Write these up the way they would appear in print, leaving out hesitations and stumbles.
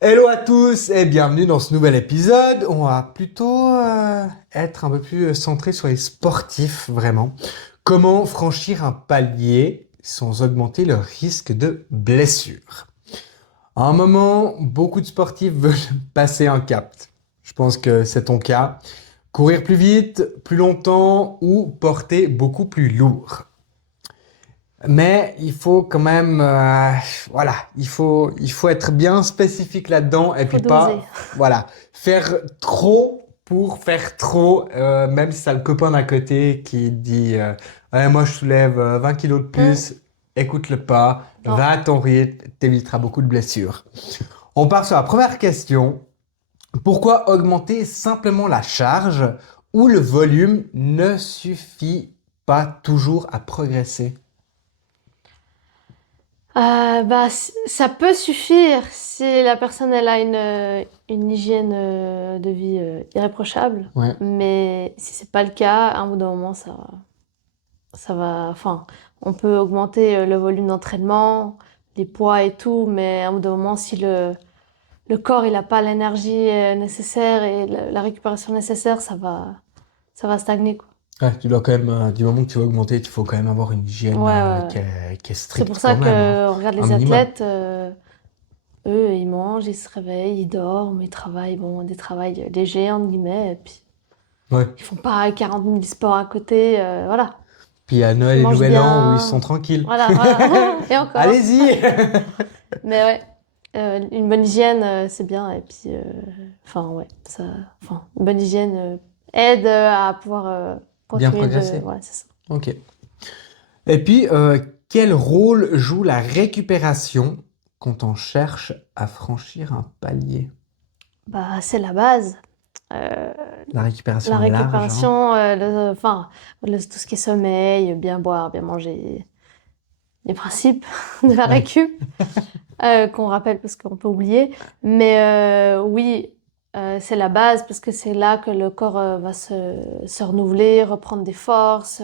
Hello à tous et bienvenue dans ce nouvel épisode. On va plutôt être un peu plus centré sur les sportifs, vraiment. Comment franchir un palier sans augmenter le risque de blessure. À un moment, beaucoup de sportifs veulent passer un cap. Je pense que c'est ton cas. Courir plus vite, plus longtemps ou porter beaucoup plus lourd. Mais il faut quand même, voilà, il faut être bien spécifique là-dedans et Faut puis doser. pas, voilà, faire trop pour faire trop, même si t'as le copain d'à côté qui dit, ouais, moi je soulève 20 kilos de Hmm, plus, écoute-le pas, non. va à ton rythme, t'éviteras beaucoup de blessures. On part sur la première question. Pourquoi augmenter simplement la charge ou le volume ne suffit pas toujours à progresser? Ça peut suffire si la personne elle a une hygiène de vie irréprochable, Ouais. mais si c'est pas le cas, à un bout d'un moment ça va. Enfin, on peut augmenter le volume d'entraînement, les poids et tout, mais à un bout d'un moment si le corps il a pas l'énergie nécessaire et la récupération nécessaire, ça va stagner quoi. Ouais, tu dois quand même, du moment que tu vas augmenter, il faut quand même avoir une Ouais, hygiène ouais. qui est C'est pour stricte ça quand même, hein. que on regarde Un les minimum. athlètes. Eux, ils mangent, ils se réveillent, ils dorment, ils travaillent, bon, des travails légers, entre guillemets, et puis Ouais. ils font pas 40 000 sports à côté, voilà. Puis à Noël Ils et mangent Nouvel An où ils sont bien, tranquilles. voilà, voilà, et encore. Allez-y! Mais ouais, une bonne hygiène, c'est bien, et puis, enfin, ouais, une bonne hygiène aide à pouvoir Bien continuer de, progressé. ouais, c'est ça. Ok. Et puis, quel rôle joue la récupération quand on cherche à franchir un palier? Bah, c'est la base. Euh, La la récupération large, hein. récupération, tout ce qui est sommeil, bien boire, bien manger, les principes de la Ouais. récup, qu'on rappelle parce qu'on peut oublier. Mais oui, c'est la base parce que c'est là que le corps va se renouveler, reprendre des forces,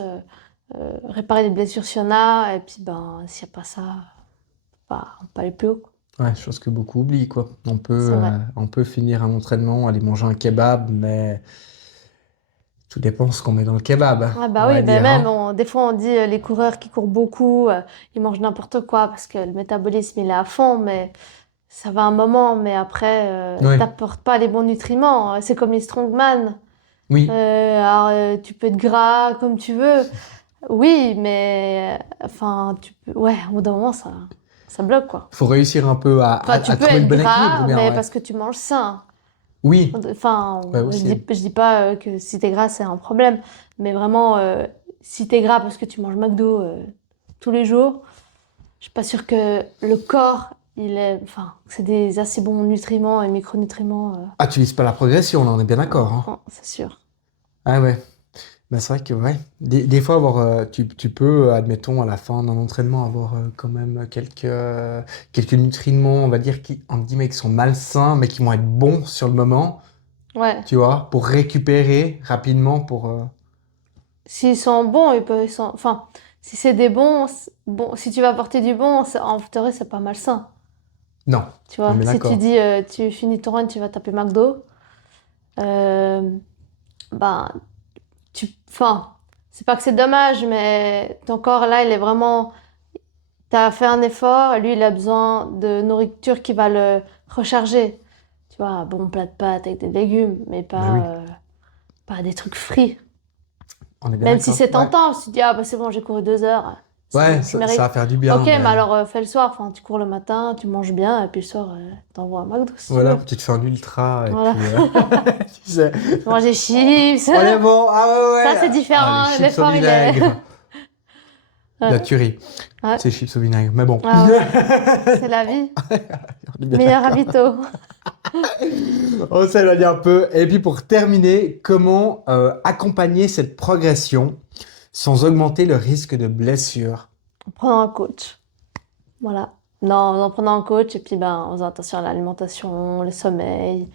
réparer les blessures s'il y en a. Et puis, ben, s'il n'y a pas ça, on peut pas aller plus haut, quoi. Ouais, chose que beaucoup oublient, quoi. C'est vrai. On peut finir un entraînement, aller manger un kebab, mais tout dépend ce qu'on met dans le kebab, hein, Ah on bah va oui, ben dire, même, hein. des fois on dit les coureurs qui courent beaucoup, ils mangent n'importe quoi parce que le métabolisme il est à fond, mais ça va un moment, mais après, Ouais. t'apportes pas les bons nutriments. C'est comme les strongman. Oui. Tu peux être gras comme tu veux. Oui, mais enfin, ouais, au bout d'un moment, ça bloque, quoi. Faut réussir un peu Enfin, tu à peux trouver le être bon équilibre, ou gras, bien, mais ouais. parce que tu manges sain. Oui, Enfin, ouais, je aussi. dis, je dis pas que si t'es gras, c'est un problème. Mais vraiment, si t'es gras parce que tu manges McDo tous les jours, je suis pas sûre que le corps, enfin, c'est des assez bons nutriments et micronutriments. Ah, tu vises pas la progression, là, on est bien Non, d'accord, hein. non, c'est sûr. Ah ouais. Bah, c'est vrai que, ouais. Des fois, avoir, tu peux, admettons, à la fin d'un entraînement, avoir quand même quelques nutriments, on va dire, qui, entre guillemets, qui sont malsains, mais qui vont être bons sur le moment, Ouais. tu vois, pour récupérer rapidement, pour... S'ils sont bons, enfin, si c'est des bons, bon, si tu vas apporter du bon, en théorie, c'est pas malsain. Non, Tu on vois, est si tu d'accord. dis, tu finis ton run, tu vas taper McDo, euh, ben, enfin, c'est pas que c'est dommage, mais ton corps, là, il est vraiment, t'as fait un effort, et lui, il a besoin de nourriture qui va le recharger. Tu vois, un bon plat de pâtes avec des légumes, mais Mais oui, pas des trucs frits. on est bien Même si d'accord. c'est Ouais. tentant, tu te dis, ah bah c'est bon, j'ai couru 2 heures, c'est Ouais, bon, tu ça va mérites. faire du Ok, bien, mais mais... alors fais le soir, enfin, tu cours le matin, tu manges bien, et puis le soir, t'envoies un McDo si tu Voilà, veux. tu te fais un ultra, et Voilà. puis... tu sais... Tu manges des chips. On est bon, ah ouais, Ça, ouais. c'est Ah, les différent, chips au l'effort, il est. vinaigre. La Ouais. tuerie, Ouais. c'est chips au vinaigre, mais bon. Ah ouais, c'est la vie. On est bien Meilleur d'accord. ravito. On s'éloigne un peu. Et puis pour terminer, comment accompagner cette progression sans augmenter le risque de blessure? En prenant un coach. Voilà. Non, en prenant un coach, et puis ben, en faisant attention à l'alimentation, le sommeil.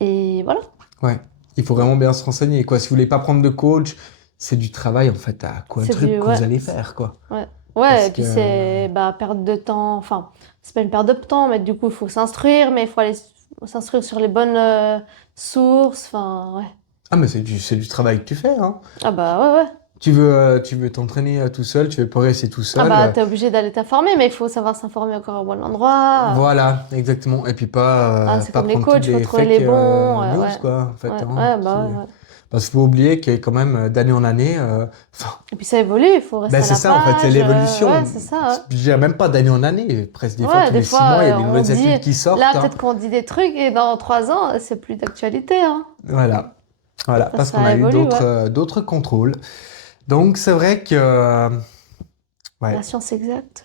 Et voilà. Ouais, il faut vraiment bien se renseigner, quoi. Si vous voulez pas prendre de coach, c'est du travail, en fait, à quoi un C'est truc du. que vous Ouais. allez faire, quoi. Ouais. Ouais, Parce et puis que, c'est bah, perte de temps. Enfin, c'est pas une perte de temps, mais du coup, il faut s'instruire, mais il faut aller s'instruire sur les bonnes sources. Enfin, ouais. ah, mais c'est du travail que tu fais, hein. Ah bah ouais, ouais. Tu veux t'entraîner tout seul, tu veux progresser tout Ah seul. bah t'es obligé d'aller t'informer, mais il faut savoir s'informer encore au bon endroit. Voilà, exactement. Et puis Ah, pas, c'est pas comme les prendre coachs, toutes il faut les trouver fake les bons. news, Ouais, quoi, en fait, ouais, hein. ouais, bah ouais, ouais. Parce qu'il faut oublier que quand même, d'année en année, enfin, Et puis ça évolue, il faut ben rester à c'est la ça, en fait, c'est page. Ouais, l'évolution. c'est ça. Je dirais même pas d'année en année, presque des Ouais, fois, ouais, tous des les 6 mois, il y a fois, des on nouvelles dit, études qui là, sortent, hein. peut-être qu'on dit des trucs et dans 3 ans, c'est plus d'actualité, hein. Voilà, voilà, parce qu'on Ça a eu évolue, ouais. d'autres contrôles. Donc, c'est vrai que, La ouais, science exacte.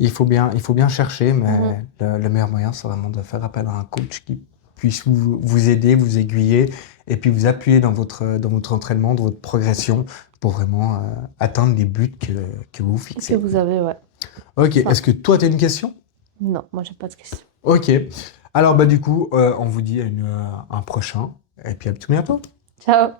il faut bien chercher, Mhm. mais le meilleur moyen, c'est vraiment de faire appel à un coach qui puisse vous aider, vous aiguiller, et puis vous appuyer dans votre entraînement, dans votre progression, pour vraiment atteindre les buts que vous Que fixez. vous avez, ouais. Ok, Ça. est-ce que toi, tu as une question? Non, moi, j'ai pas de questions. Ok, alors bah du coup, on vous dit à un prochain, et puis à tout bientôt. Ciao.